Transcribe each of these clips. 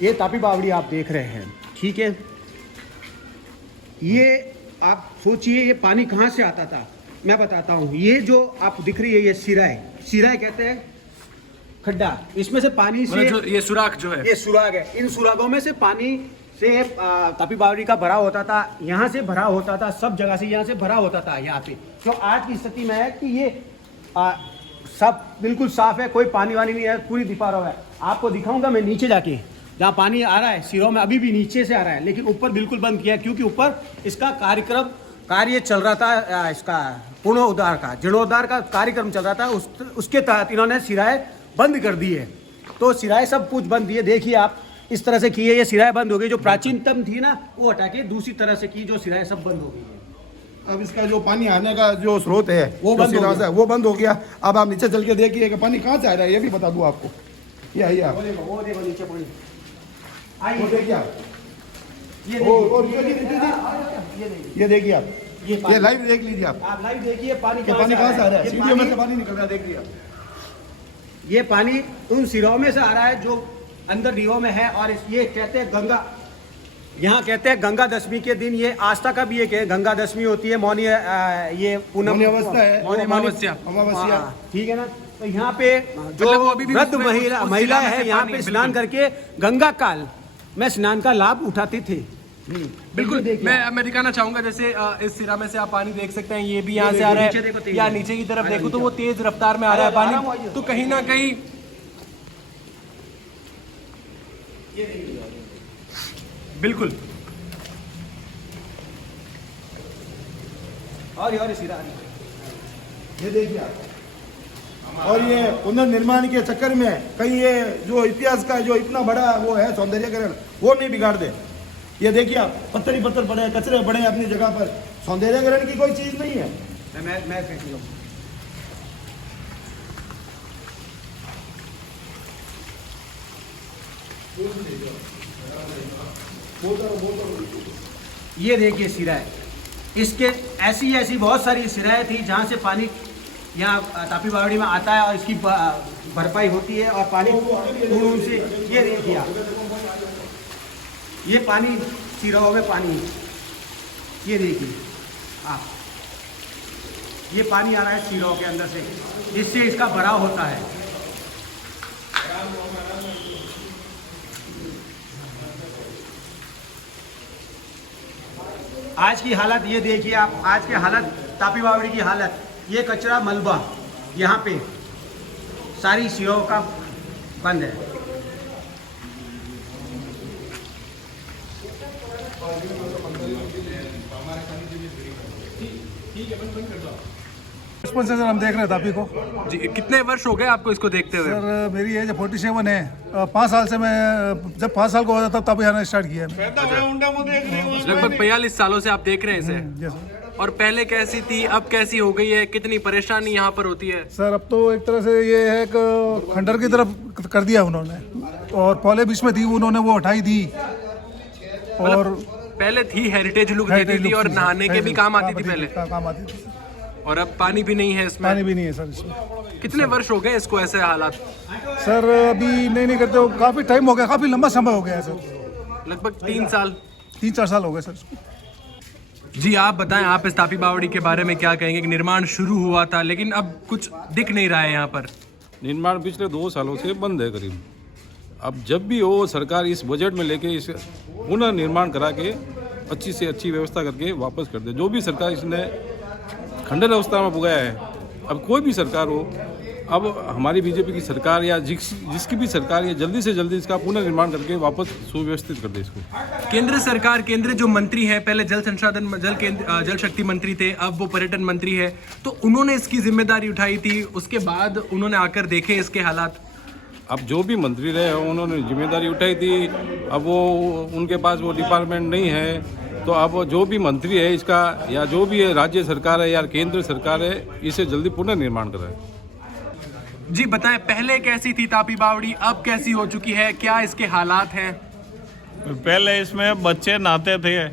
ये तापी बावड़ी आप देख रहे हैं, ठीक है। ये आप सोचिए ये पानी कहाँ से आता था, मैं बताता हूँ। ये जो आप दिख रही है ये सिराय कहते हैं खड्डा, इसमें से पानी से जो ये सुराख जो है, ये सुराग है, इन सुरागों में से पानी से तापी बावड़ी का भरा होता था, यहाँ से भरा होता था, सब जगह से यहाँ से भरा होता था यहाँ पे। तो आज की स्थिति में है कि ये सब बिल्कुल साफ है, कोई पानी वानी नहीं है, पूरी दीपार है। आपको दिखाऊंगा मैं नीचे जाके, जहाँ पानी आ रहा है सिरों में, अभी भी नीचे से आ रहा है, लेकिन ऊपर बिल्कुल बंद किया है, क्योंकि ऊपर इसका कार्य चल रहा था, इसका पुनरोद्धार का, जीर्णोद्धार का कार्यक्रम चल रहा था। उसके तहत इन्होंने सिराए बंद कर दी है। तो सिराए सब कुछ बंद दिए, देखिए आप इस तरह से किए, ये सिराए बंद हो गई। जो प्राचीनतम थी ना वो हटा के दूसरी तरह से की, जो सिराए सब बंद हो गई है। अब इसका जो पानी आने का जो स्रोत है वो बंद हो गया। अब आप नीचे चल के देखिए कि पानी कहाँ से आ रहा है, ये भी बता दूं आपको। ये आइए आप, वो देखो नीचे पानी, वो देखिए आप, ये देखिए आप, ये लाइव देख लीजिए आप लाइव देखिए पानी कहाँ से आ रहा है। सीढ़ियों में से पानी निकल रहा है, देखिए आप। ये पानी उन सिरों में से आ रहा है जो अंदर डीओ में है। और ये कहते हैं गंगा, यहाँ कहते हैं गंगा दशमी के दिन, ये आस्था का भी एक है, गंगा दशमी होती है, मौनी ये पूनम अवस्था है, अमावस्या, ठीक है ना। तो यहाँ पे जो वृद्ध महिला है यहाँ पे स्नान करके गंगा काल में स्नान का लाभ उठाते थे। बिल्कुल। मैं दिखाना चाहूंगा, जैसे इस सिरा में से आप पानी देख सकते हैं, ये भी यहाँ से आ रहा है, या नीचे की तरफ देखो तो वो तेज रफ्तार में आ रहा है पानी। तो कहीं ना कहीं बिल्कुल। और सिरा ये देखिए आप। और ये पुनर्निर्माण के चक्कर में कहीं ये जो इतिहास का जो इतना बड़ा वो है सौंदर्यकरण, वो नहीं बिगाड़ दे। ये देखिए आप, पत्थर ही पत्थर पड़े हैं, कचरे पड़े हैं अपनी जगह पर, सौंदर्यकरण की कोई चीज नहीं है। मैं देख लूं। ये देखिए सिराय, इसके ऐसी बहुत सारी सिराएं थी जहाँ से पानी यहाँ तापी बावड़ी में आता है और इसकी भरपाई होती है और पानी से। ये देखिए आप, ये पानी सिराओं में पानी, ये देखिए आप, ये पानी आ रहा है सिराओं के अंदर से, जिससे इसका भराव होता है। आज की हालत ये देखिए आप, आज की हालत तापी बावड़ी की हालत, ये कचरा मलबा यहाँ पे सारी सिरों का बंद है। बचपन से सर हम देख रहे हैं तापी को जी। कितने वर्ष हो गए आपको इसको देखते हुए? सर मेरी एज 47 है। 5 साल से मैं, जब 5 साल को हुआ था तब तापी आना स्टार्ट किया है। लगभग 42 सालों से आप देख रहे हैं इसे। और पहले कैसी थी, अब कैसी हो गई है, कितनी परेशानी यहाँ पर होती है? सर अब तो एक तरह से ये है कि खंडर की तरफ कर दिया उन्होंने, और पहले बीच में थी उन्होंने वो हटाई दी। और पहले थी हेरिटेज लुक देती थी और नहाने के भी काम आती थी, पहले काम आती थी। और अब पानी भी नहीं है इसमें। पानी भी नहीं है सर इसमें। कितने वर्ष हो गए इसको ऐसे हालात? सर अभी नहीं करते हो, काफी टाइम हो गया, काफी लंबा समय हो गया है सर। लगभग 3-4 साल हो गए सर इसको। जी आप बताएं, आप इस तापी बावड़ी के बारे में क्या कहेंगे कि निर्माण शुरू हुआ था लेकिन अब कुछ दिख नहीं रहा है यहाँ पर? निर्माण पिछले 2 सालों से बंद है करीब। अब जब भी हो सरकार इस बजट में लेके इसे पुनः निर्माण करा के अच्छी से अच्छी व्यवस्था करके वापस कर दे। जो भी सरकार इसने खंडर अवस्था में पुगाया है, अब कोई भी सरकार हो, अब हमारी बीजेपी की सरकार या जिसकी भी सरकार है, जल्दी से जल्दी इसका पुनर्निर्माण करके वापस सुव्यवस्थित कर दे इसको। केंद्र सरकार, केंद्र जो मंत्री हैं, पहले जल संसाधन जल शक्ति मंत्री थे, अब वो पर्यटन मंत्री है, तो उन्होंने इसकी जिम्मेदारी उठाई थी, उसके बाद उन्होंने आकर देखे इसके हालात। अब जो भी मंत्री रहे उन्होंने जिम्मेदारी उठाई थी, अब वो उनके पास वो डिपार्टमेंट नहीं है, तो अब जो भी मंत्री है इसका, या जो भी है राज्य सरकार है या केंद्र सरकार है, इसे जल्दी पुनर्निर्माण कराए। जी बताएं, पहले कैसी थी तापी बावड़ी, अब कैसी हो चुकी है, क्या इसके हालात हैं? पहले इसमें बच्चे नहाते थे,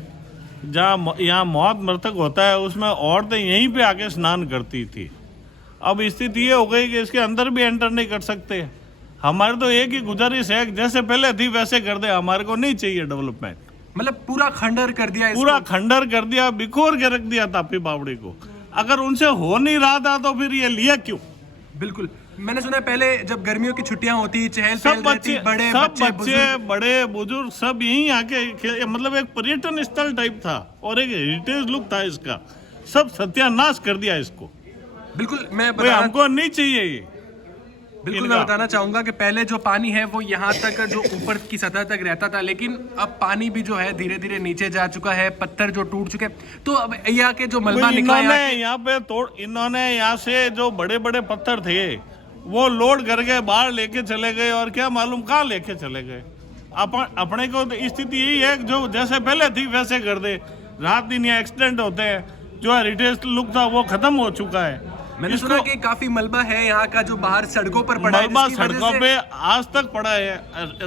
जहाँ यहाँ मौत मृतक होता है उसमें औरतें यहीं पे आके स्नान करती थी। अब स्थिति ये हो गई कि इसके अंदर भी एंटर नहीं कर सकते, हमारे तो एक ही गुजारिश है कि जैसे पहले थी वैसे कर दे, हमारे को नहीं चाहिए डेवलपमेंट। मतलब पूरा खंडर कर दिया इसको। पूरा खंडर कर दिया, बिखोर के रख दिया तापी बावड़ी को। अगर उनसे हो नहीं रहा था तो फिर ये लिया क्यों? बिल्कुल, मैंने सुना है पहले जब गर्मियों की छुट्टियां होती, चहल सब पहल रहती, बच्चे बड़े सब बच्चे बच्चे बुजुर्ग। बड़े बुजुर्ग सब यहीं आके मतलब एक पर्यटन स्थल टाइप था और एक हेरिटेज लुक था इसका। सब सत्यानाश कर दिया इसको। बिल्कुल मैं भाई हमको नहीं चाहिए ये। बिल्कुल मैं बताना चाहूंगा कि पहले जो पानी है वो यहाँ तक जो ऊपर की सतह तक रहता था, लेकिन अब पानी भी जो है धीरे धीरे नीचे जा चुका है, पत्थर जो टूट चुके हैं। तो अब यहाँ के जो मलबा निकला इन्होंने यहाँ से जो बड़े बड़े पत्थर थे वो लोड करके बाहर लेके चले गए और क्या मालूम कहाँ लेके चले गए। अपने को तो स्थिति यही है जो जैसे पहले थी वैसे कर दे। रात दिन यहाँ एक्सीडेंट होते हैं, जो हेरिटेज लुक था वो खत्म हो चुका है। मैंने सुना कि काफी मलबा है यहाँ का जो बाहर सड़कों पर पड़ा है, मलबा जिसकी वजह सड़कों से- पे आज तक पड़ा है।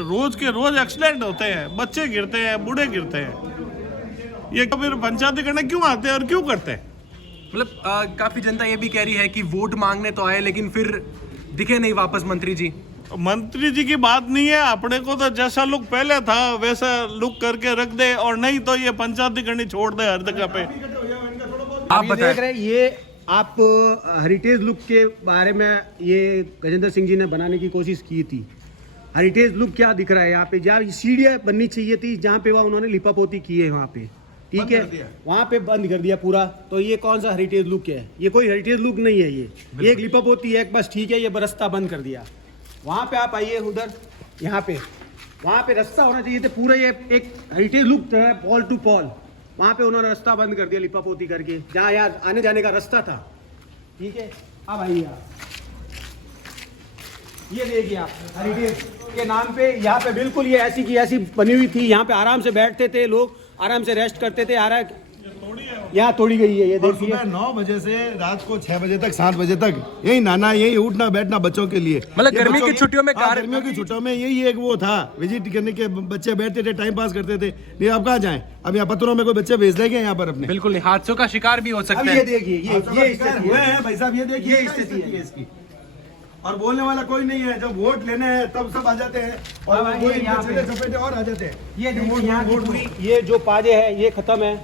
रोज के रोज एक्सीडेंट होते हैं, बच्चे गिरते हैं, बूढ़े गिरते हैं। ये फिर पंचायती करने क्यों आते हैं और क्यों करते हैं? मतलब काफी जनता ये भी कह रही है कि वोट मांगने तो आए लेकिन फिर दिखे नहीं वापस मंत्री जी। मंत्री जी की बात नहीं है, अपने को तो जैसा लुक पहले था वैसा लुक करके रख दे, और नहीं तो ये पंचायती करनी छोड़ दे हर जगह पे। आप ये बताएं। देख रहे हैं, ये आप हेरिटेज लुक के बारे में ये गजेंद्र सिंह जी ने बनाने की कोशिश की थी। हेरिटेज लुक क्या दिख रहा है यहाँ पे, जहाँ सीढ़ियाँ बननी चाहिए थी, जहाँ पे वहाँ उन्होंने लिपापोती की है वहाँ पे, ठीक है, वहाँ पे बंद कर दिया पूरा। तो ये कौन सा हेरिटेज लुक है? ये कोई हेरिटेज लुक नहीं है, ये एक लिपापोती है बस, ठीक है। ये रास्ता बंद कर दिया। वहाँ पे आप आइए उधर, यहाँ पे वहाँ पे रास्ता होना चाहिए था पूरा, ये एक हेरिटेज लुक है पॉल टू पॉल। वहाँ पे उन्होंने रास्ता बंद कर दिया लिपापोती करके, जहाँ यार आने जाने का रास्ता था, ठीक है। अब आइए आप, ये देखिए आप हेरिटेज के नाम पे यहाँ पे बिल्कुल ये ऐसी की ऐसी बनी हुई थी। यहाँ पे आराम से बैठते थे लोग, आराम से रेस्ट करते थे। यहाँ तोड़ी गई है, ये और देखिए। सुबह 9 बजे से रात को 6 बजे तक, 7 बजे तक यही नहाना, यही उठना बैठना बच्चों के लिए। मतलब ये गर्मी बच्चों की छुट्टियों में कार- गर्मियों की छुट्टियों में यही एक वो था, विजिट करने के बच्चे बैठते थे, टाइम पास करते थे। नहीं अब कहाँ जाएं? अब यहाँ पत्थरों में कोई बच्चे भेज देंगे यहाँ पर अपने। बिल्कुल नहीं, हादसों का शिकार भी हो अब सकते ये हैं। देखिए, ये स्थिति हुए है। हैं भाई साहब, ये देखिए ये क्या स्थिति है इसकी। और बोलने वाला कोई नहीं है। जब वोट लेने हैं तब सब आ जाते हैं और अब वो ये यहाँ पे- चले चपेटे और आ जाते हैं। ये देखिए यहाँ की पूरी ये जो पाजे है ये खत्म है,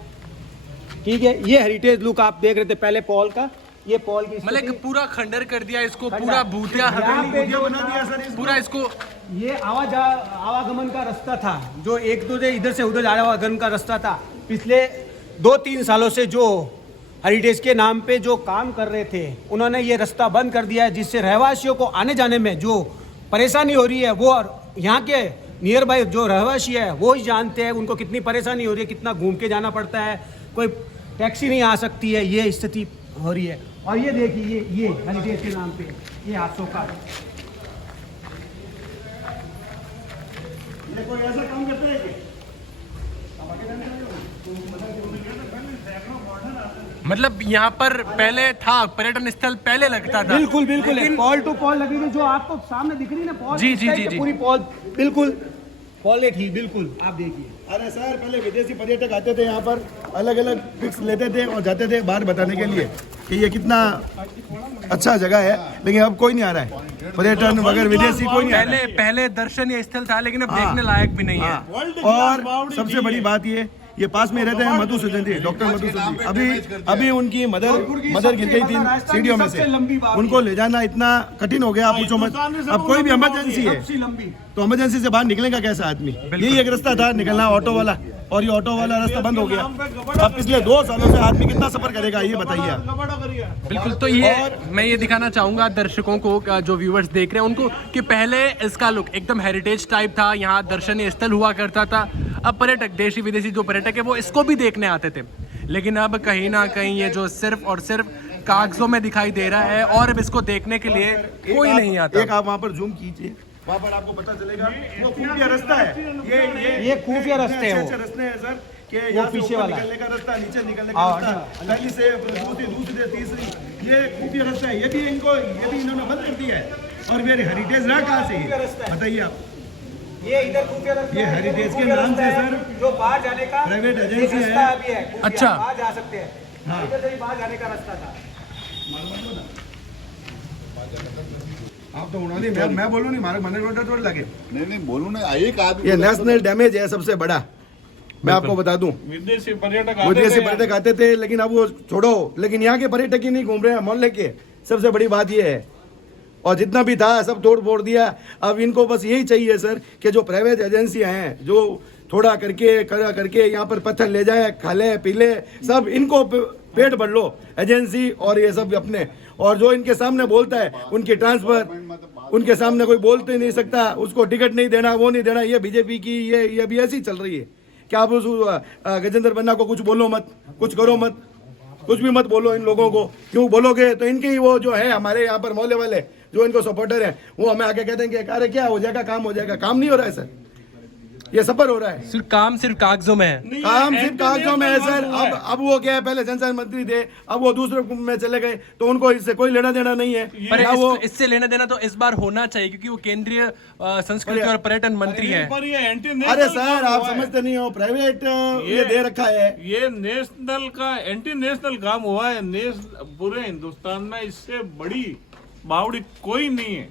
ठीक है। ये हेरिटेज लुक आप देख रहे थे पहले पॉल का, ये पॉल की मतलब स्थिति। कि पूरा खंडर कर दिया इसको, खंडर। पूरा भूतिया यहाँ हवेली पे जो बना दिया सर इसको। पूरा इसको। ये आवागमन का रास्ता था, जो एक दो इधर से उधर आवागमन का रास्ता था। पिछले 2-3 सालों से जो हेरिटेज के नाम पे जो काम कर रहे थे, उन्होंने ये रास्ता बंद कर दिया है, जिससे रहवासियों को आने जाने में जो परेशानी हो रही है वो यहाँ के नियर बाय जो रहवासी है वो ही जानते हैं उनको कितनी परेशानी हो रही है, कितना घूम के जाना पड़ता है, कोई टैक्सी नहीं आ सकती है, ये स्थिति हो रही है। और ये देखिए ये हेरिटेज के नाम पे ये हादसों का, ये कोई ऐसा काम करता है कि मतलब यहाँ पर पहले था पर्यटन स्थल, पहले लगता था। बिल्कुल बिल्कुल है, लेकिन- पॉल टू पॉल लगी हुई जो आपको सामने दिख रही है ना, पॉल जी, इस जी, टाइप जी, की जी। पूरी पॉल बिल्कुल पॉल थी, बिल्कुल आप देखिए। अरे सर पहले विदेशी पर्यटक आते थे यहाँ पर, अलग अलग पिक्स लेते थे और जाते थे बाहर बताने के लिए कि ये कितना अच्छा जगह है, लेकिन अब कोई नहीं आ रहा है पर्यटन वगैरह, विदेशी कोई नहीं आ रहा है। पहले दर्शनीय स्थल था लेकिन अब देखने लायक भी नहीं है। और सबसे बड़ी बात ये पास में रहते हैं मधुसूदन जी, डॉक्टर मधुसूदन जी। अभी उनकी मदर गिर गई थी सीढ़ियों में से, उनको ले जाना इतना कठिन हो गया, आप पूछो मत। अब कोई भी इमरजेंसी है तो इमरजेंसी से बाहर निकलेगा कैसा आदमी? यही एक रास्ता था निकलना, ऑटो वाला, और ये ऑटो वाला रास्ता बंद हो गया। अब पिछले 2 सालों से आदमी कितना सफर करेगा ये बताइए आप। बिल्कुल, तो ये मैं ये दिखाना चाहूंगा दर्शकों को, जो व्यूवर्स देख रहे हैं उनको, कि पहले इसका लुक एकदम हेरिटेज टाइप था, यहाँ दर्शनीय स्थल हुआ करता था। अब पर्यटक, देशी विदेशी जो पर्यटक है वो इसको भी देखने आते थे, लेकिन अब कहीं ना कहीं ये जो सिर्फ और सिर्फ कागजों में दिखाई दे रहा है और अब इसको देखने के लिए कोई नहीं आता। एक आप वहाँ पर जूम कीजिए, वहाँ पर आपको पता चलेगा वो खुफिया रास्ता है। ये खुफिया रास्ते हैं, अच्छे रास्ते हैं सर, कि वो यहाँ से पीछे ऊपर वाला निकलने का रास्ता, नीचे निकलने का रास्ता, पहली से दूसरी तीसरी, ये खुफिया रास्ता है। ये भी इन्होंने बंद कर दिया है। और फिर हेरिटेज रहा कहाँ से ये बताइए आप? ये इधर खुफिया रास्ता ये है, हेरिटेज के खुफिया नाम से रास्ता है, सर जो बाहर जाने का प्राइवेट एक एजेंसी रास्ता है। अभी है, खुफिया, अच्छा। बाहर जा सकते हैं, इधर से ही बाहर जाने का रास्ता था। आप तो उन्होंने मैं बोलूँ नहीं, हमारे मन रोड थोड़ी लगे। नहीं बोलूँ ना, एक आदमी ये नेशनल डैमेज है सबसे बड़ा, मैं आपको बता दूं। विदेशी पर्यटक आते विदेशी थे पर्यटक आते थे, लेकिन अब वो छोड़ो, लेकिन यहाँ के पर्यटक ही नहीं घूम रहे हैं मोहल्ले के, सबसे बड़ी बात ये है। और जितना भी था सब तोड़ फोड़ दिया। अब इनको बस यही चाहिए सर कि जो प्राइवेट एजेंसियां हैं, जो थोड़ा करके यहाँ पर पत्थर ले जाए, खा ले पी ले, सब इनको पेट भर लो एजेंसी और ये सब अपने। और जो इनके सामने बोलता है उनकी ट्रांसफर, उनके सामने कोई बोलते नहीं सकता, उसको टिकट नहीं देना, वो नहीं देना। ये बीजेपी की ये अभी ऐसी चल रही है कि आप उस गजेंद्र बन्ना को कुछ बोलो मत, कुछ करो मत, कुछ भी मत बोलो इन लोगों को। क्यों बोलोगे तो इनके ही वो जो है हमारे यहाँ पर मोहल्ले वाले जो इनको सपोर्टर हैं, वो हमें आके कहते हैं कि अरे क्या हो जाएगा, काम हो जाएगा। काम नहीं हो रहा है सर, ये सफर हो रहा है। सिर्फ कागजों में है। काम सिर्फ कागजों में है सर। अब वो क्या है, पहले संचार मंत्री थे, अब वो दूसरे में चले गए, तो उनको इससे कोई लेना देना नहीं है। पर ना वो इससे लेना देना तो इस बार होना चाहिए, क्योंकि वो केंद्रीय संस्कृति और पर्यटन मंत्री है। पर ये एंटी अरे सर आप समझते नहीं हो, प्राइवेट ये दे रखा है। ये नेशनल का एंटी नेशनल काम हुआ है। पूरे हिंदुस्तान में इससे बड़ी बावड़ी कोई नहीं है।